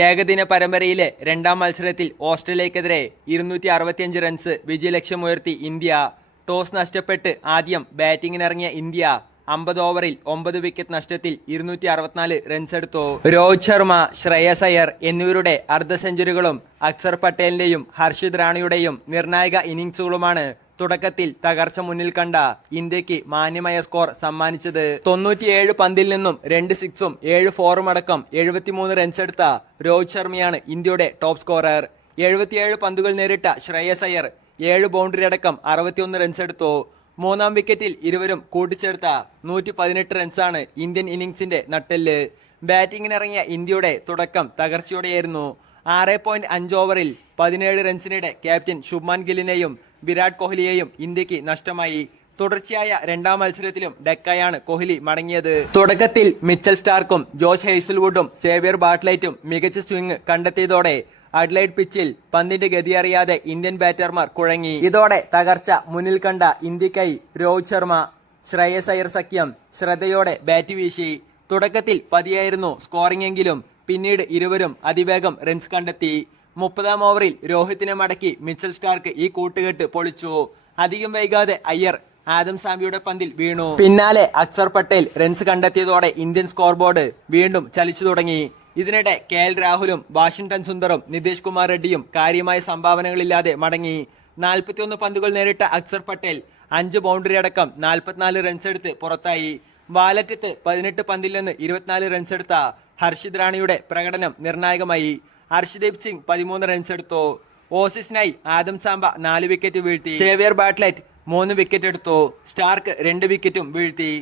ഏകദിന പരമ്പരയിലെ രണ്ടാം മത്സരത്തിൽ ഓസ്ട്രേലിയക്കെതിരെ ഇരുന്നൂറ്റി അറുപത്തിയഞ്ച് റൺസ് വിജയലക്ഷ്യമുയർത്തി ഇന്ത്യ. ടോസ് നഷ്ടപ്പെട്ട് ആദ്യം ബാറ്റിംഗിനിറങ്ങിയ ഇന്ത്യ അമ്പത് ഓവറിൽ ഒമ്പത് വിക്കറ്റ് നഷ്ടത്തിൽ ഇരുന്നൂറ്റി അറുപത്തിനാല് റൺസ് എടുത്തു. രോഹിത് ശർമ്മ ശ്രേയസ് അയ്യർ എന്നിവരുടെ അർദ്ധ സെഞ്ചുറികളും അക്സർ പട്ടേലിന്റെയും ഹർഷിത് റാണിയുടെയും നിർണായക ഇന്നിംഗ്സുകളുമാണ് തുടക്കത്തിൽ തകർച്ച മുന്നിൽ കണ്ട ഇന്ത്യയ്ക്ക് മാന്യമായ സ്കോർ സമ്മാനിച്ചത്. തൊണ്ണൂറ്റിയേഴ് പന്തിൽ നിന്നും രണ്ട് സിക്സും ഏഴ് ഫോറും അടക്കം എഴുപത്തിമൂന്ന് റൺസ് എടുത്ത രോഹിത് ശർമ്മയാണ് ഇന്ത്യയുടെ ടോപ്പ് സ്കോറർ എഴുപത്തിയേഴ് പന്തുകൾ നേരിട്ട ശ്രേയസ് അയ്യർ ഏഴ് ബൗണ്ടറി അടക്കം അറുപത്തിയൊന്ന് റൺസ് എടുത്തു. മൂന്നാം വിക്കറ്റിൽ ഇരുവരും കൂട്ടിച്ചേർത്ത നൂറ്റി പതിനെട്ട് റൺസാണ് ഇന്ത്യൻ ഇന്നിംഗ്സിന്റെ നട്ടെല്ല്. ബാറ്റിംഗിനിറങ്ങിയ ഇന്ത്യയുടെ തുടക്കം തകർച്ചയോടെയായിരുന്നു. ആറ് പോയിന്റ് അഞ്ച് ഓവറിൽ പതിനേഴ് റൺസിനിടെ ക്യാപ്റ്റൻ ശുഭ്മാൻ ഗില്ലിനെയും വിരാട് കോഹ്ലിയെയും ഇന്ത്യയ്ക്ക് നഷ്ടമായി. തുടർച്ചയായ രണ്ടാം മത്സരത്തിലും ഡെക്കായാണ് കോഹ്ലി മടങ്ങിയത്. തുടക്കത്തിൽ മിച്ചൽ സ്റ്റാർക്കും ജോസ് ഹെയ്സൽവുഡും സേവിയർ ബാട്ട്ലൈറ്റും മികച്ച സ്വിംഗ് കണ്ടെത്തിയതോടെ അഡ്ലൈഡ് പിച്ചിൽ പന്തിന്റെ ഗതി അറിയാതെ ഇന്ത്യൻ ബാറ്റർമാർ കുഴങ്ങി. ഇതോടെ തകർച്ച മുന്നിൽ കണ്ട ഇന്ത്യക്കായി രോഹിത് ശർമ്മ ശ്രേയസ് അയ്യർ സഖ്യം ശ്രദ്ധയോടെ ബാറ്റ് വീശി. തുടക്കത്തിൽ പതിയായിരുന്നു സ്കോറിംഗ് എങ്കിലും പിന്നീട് ഇരുവരും അതിവേഗം റൺസ് കണ്ടെത്തി. മുപ്പതാം ഓവറിൽ രോഹിത്തിനെ മടക്കി മിച്ചൽ സ്റ്റാർക്ക് ഈ കൂട്ടുകെട്ട് പൊളിച്ചു. അധികം വൈകാതെ അയ്യർ ആദം സാമിയുടെ പന്തിൽ വീണു. പിന്നാലെ അക്സർ പട്ടേൽ റൺസ് കണ്ടെത്തിയതോടെ ഇന്ത്യൻ സ്കോർ ബോർഡ് വീണ്ടും ചലിച്ചു തുടങ്ങി. ഇതിനിടെ കെ എൽ രാഹുലും വാഷിംഗ്ടൺ സുന്ദറും നിതീഷ് കുമാർ റെഡ്ഡിയും കാര്യമായ സംഭാവനകളില്ലാതെ മടങ്ങി. നാൽപ്പത്തിയൊന്ന് പന്തുകൾ നേരിട്ട അക്സർ പട്ടേൽ അഞ്ച് ബൗണ്ടറി അടക്കം നാൽപ്പത്തിനാല് റൺസ് എടുത്ത് പുറത്തായി. വാലറ്റത്ത് പതിനെട്ട് പന്തിൽ നിന്ന് ഇരുപത്തിനാല് റൺസ് എടുത്ത ഹർഷിത് റാണിയുടെ പ്രകടനം നിർണായകമായി. ഹർഷിദീപ് സിംഗ് പതിമൂന്ന് റൺസ് എടുത്തു. ഓസിസിനായി ആദം സാംബ നാല് വിക്കറ്റ് വീഴ്ത്തി. സേവിയർ ബാട്ട്ലറ്റ് മൂന്ന് വിക്കറ്റ് എടുത്തു. സ്റ്റാർക്ക് രണ്ട് വിക്കറ്റും വീഴ്ത്തി.